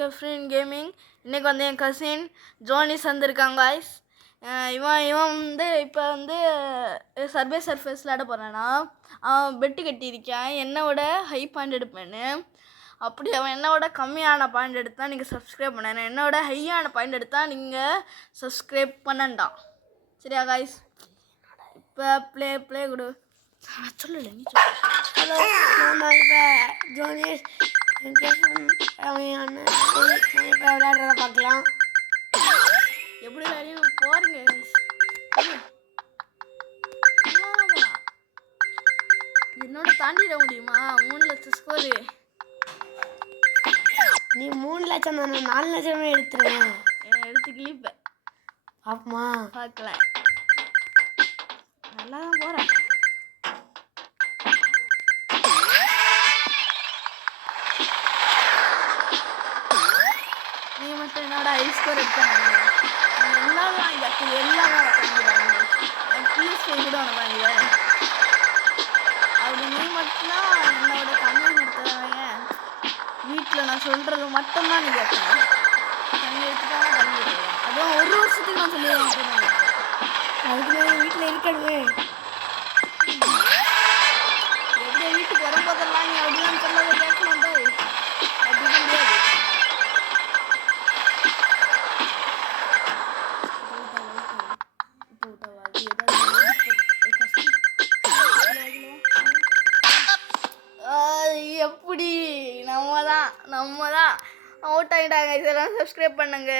கெஃப்ரின் gaming. இன்றைக்கி வந்து என் cousin ஜோனிஸ் வந்திருக்காங்க காய்ஸ். இவன் வந்து இப்போ வந்து சர்வே சர்ஃபேஸ் விளையாட போகிறான்னா, அவன் பெட்டு கட்டியிருக்கான் என்னோட ஹை பாயிண்ட் எடுப்பேன்னு. அப்படி அவன் என்னோட கம்மியான பாயிண்ட் எடுத்தால் நீங்கள் சப்ஸ்கிரைப் பண்ணேன், என்னோட ஹையான பாயிண்ட் எடுத்தால் நீங்கள் சப்ஸ்கிரைப் பண்ணண்டாம். சரியா காய்ஸ்? இப்போ ப்ளே கொடு. சொல்லலை நீ சொல்லு. ஹலோ, நம்ம இப்போ ஜோனிஸ் விளையாடுறத பார்க்கலாம். எப்படி விளையாடி போறீங்க? என்னோட தாண்டிட முடியுமா? 3 லட்சம் ஸ்கோரு. நீ 3 லட்சம் தானே, 4 லட்சமே எடுத்துருவேன். எடுத்து கிளிப்பேன். பாப்பமா பார்க்கல, நல்லா தான் போகிறேன். நீ மட்டும் என்னோட ஹை ஸ்கோர் எடுத்தாங்க. எல்லாமே வாங்கி எல்லாமே வாங்கிடுவாங்க. ப்ளீஸ் கூட ஒன்று வாங்க. அப்படி நீ மட்டும்தான் என்னோட கம்மி எடுத்துவாங்க. வீட்டில் நான் சொல்கிறது மட்டும்தான் நீ கேட்கணும். தண்ணி எடுத்துட்டாங்க, தண்ணி எடுத்துவேன். அதுவும் 1 வருஷத்துக்கு நான் சொல்லிடுவேன். அதுக்கு நான் வீட்டில் இருக்கணுமே. எப்படி வீட்டுக்கு வரும்போதெல்லாம் நீ அப்படிலாம் சொன்னதை கேட்கணும். அப்படி முடியாது. எப்படி நம்ம தான் அவுட் ஆகிட்டாங்க. இதெல்லாம் சப்ஸ்கிரைப் பண்ணுங்க.